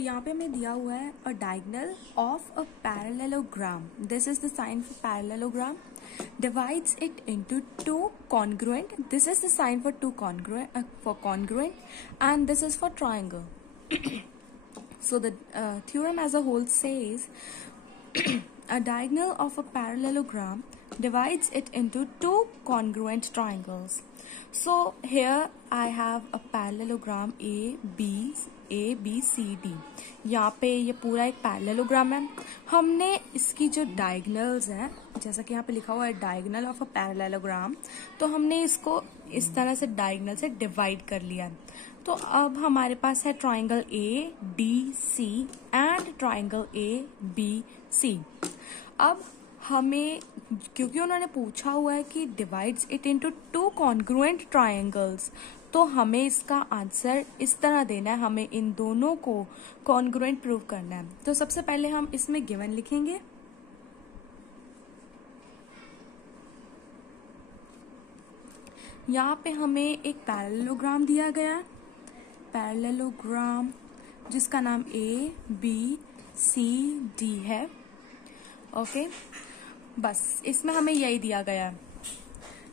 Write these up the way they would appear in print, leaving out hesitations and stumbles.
यहाँ पे हमें दिया हुआ है a diagonal of a parallelogram. This is the sign for parallelogram. Divides it into two congruent. This is the sign for two congruent, and this is for triangle. So the theorem as a whole says a diagonal of a parallelogram divides it into two congruent triangles. So here I have a parallelogram A B C D. यहाँ पे ये पूरा एक parallelogram है. हमने इसकी जो diagonals हैं, जैसा कि यहाँ पे लिखा हुआ है डायगोनल ऑफ अ पैरेललोग्राम, तो हमने इसको इस तरह से डायगोनल से डिवाइड कर लिया है. तो अब हमारे पास है triangle A D C and triangle A B C. अब हमें, क्योंकि उन्होंने पूछा हुआ है कि divides it into two congruent triangles, तो हमें इसका आंसर इस तरह देना है. हमें इन दोनों को कॉन्ग्रुएंट प्रूव करना है. तो सबसे पहले हम इसमें गिवन लिखेंगे. यहाँ पे हमें एक पैरेललोग्राम दिया गया है. पैरेललोग्राम जिसका नाम ए बी सी डी है. ओके, बस इसमें हमें यही दिया गया है.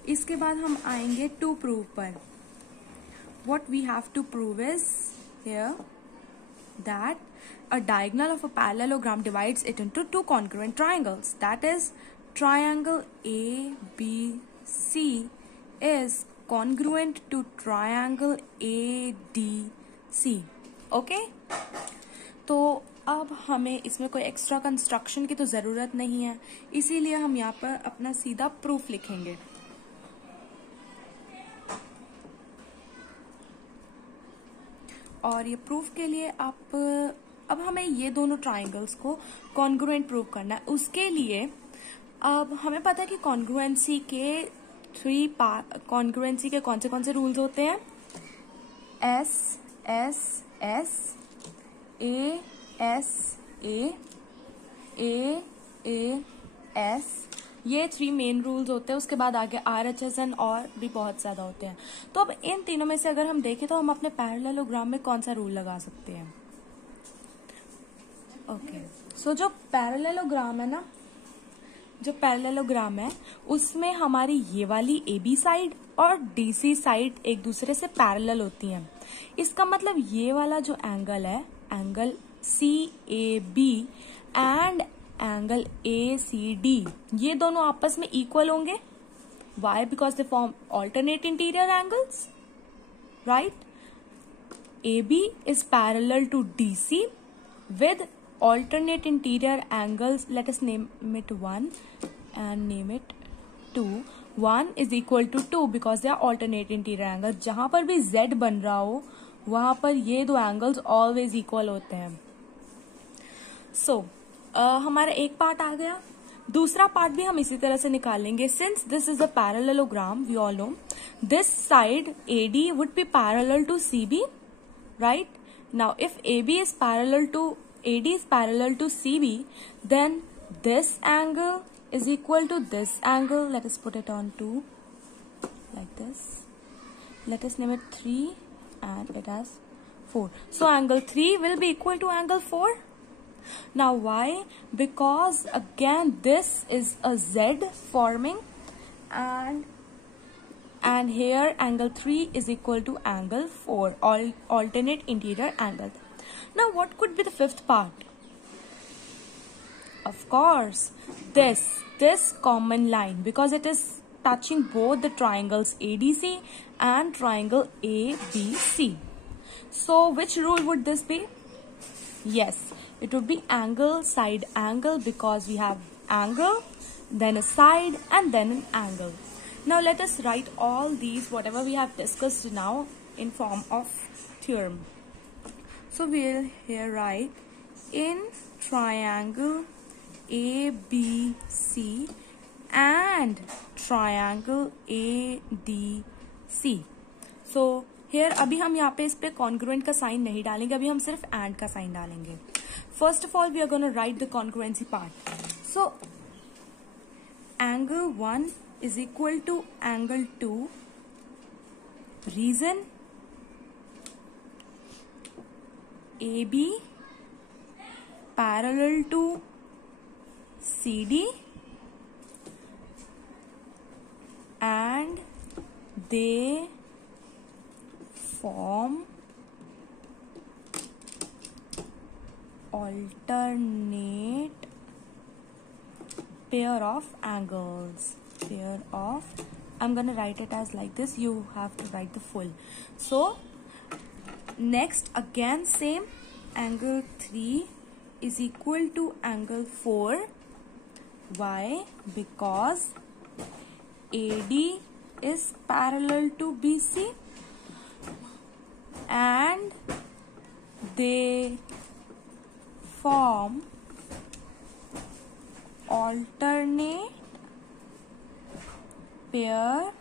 इसके बाद हम आएंगे टू प्रूव पर. What we have to prove is here that a diagonal of a parallelogram divides it into two congruent triangles. That is, triangle ABC is congruent to triangle ADC. Okay? तो अब हमें इसमें कोई extra construction की तो जरूरत नहीं है, इसीलिए हम यहाँ पर अपना सीधा प्रूफ लिखेंगे. और ये प्रूफ के लिए अब हमें ये दोनों ट्राइंगल्स को कॉन्ग्रुएंट प्रूव करना है. उसके लिए अब हमें पता है कि कॉन्ग्रुएंसी के कौन से रूल्स होते हैं. S S S A S A S, ये 3 मेन रूल्स होते हैं. उसके बाद आगे RHS और भी बहुत ज्यादा होते हैं. तो अब इन तीनों में से अगर हम देखें तो हम अपने पैरेललोग्राम में कौन सा रूल लगा सकते हैं. ओके, सो जो पैरेललोग्राम है ना, जो पैरेललोग्राम है उसमें हमारी ये वाली AB साइड और DC साइड एक दूसरे से पैरेलल होती हैं. इसका मतलब ये वाला जो एंगल है, angle CAB and angle ACD, ये दोनों आपस में इक्वल होंगे. Why? Because they form alternate interior angles, right. AB is parallel to DC with alternate interior angles. Let us name it 1 and name it 2. 1 is equal to 2 because they are alternate interior angles. जहां पर भी Z बन रहा हो वहां पर ये दो एंगल्स ऑलवेज इक्वल होते हैं. सो हमारा एक पार्ट आ गया. दूसरा पार्ट भी हम इसी तरह से निकालेंगे. Since this is a parallelogram, we all know this side AD would be parallel to CB, right. Now if AB is parallel to AD is parallel to CB, then this angle is equal to this angle. Let us put it on 2 like this. Let us name it 3 and it has 4. So angle 3 will be equal to angle 4. Now why? Because again this is a Z forming and here angle 3 is equal to angle 4, alternate interior angle. Now what could be the fifth part? Of course this common line, because it is touching both the triangles ADC and triangle ABC. So which rule would this be? Yes, it would be angle side angle, because we have angle, then a side and then an angle. Now let us write all these whatever we have discussed now in form of theorem. So we'll here write in triangle ABC and triangle ADC. So here अभी हम यहाँ पे इस पे congruent का sign नहीं डालेंगे, अभी हम सिर्फ and का साइन डालेंगे. First of all, we are going to write the congruency part. So angle 1 is equal to angle 2. Reason? AB parallel to CD and they form alternate pair of angles. I'm gonna write it as like this. You have to write the full. So next, again same, angle 3 is equal to angle 4. Why? Because AD is parallel to BC and they form alternate pair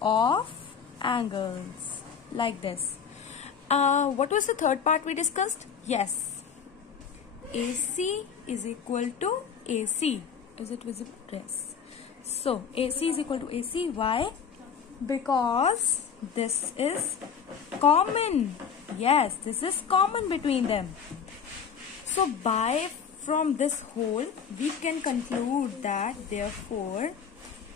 of angles like this. What was the third part we discussed? Yes, AC is equal to AC. Is it visible? Yes. So AC is equal to AC. Why? Because this is common. Yes, this is common between them. So from this whole we can conclude that therefore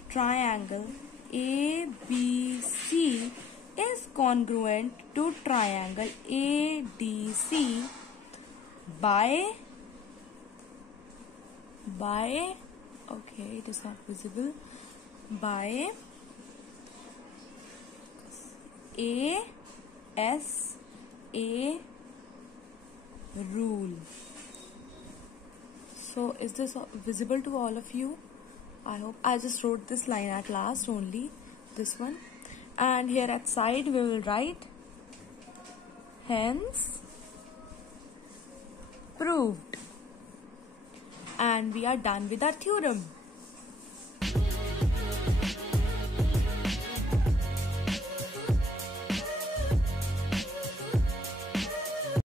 triangle ABC is congruent to triangle ADC by okay, it is not visible, by ASA rule. So is this visible to all of you? I hope. I just wrote this line at last only, this one, and here at side we will write hence proved, and we are done with our theorem.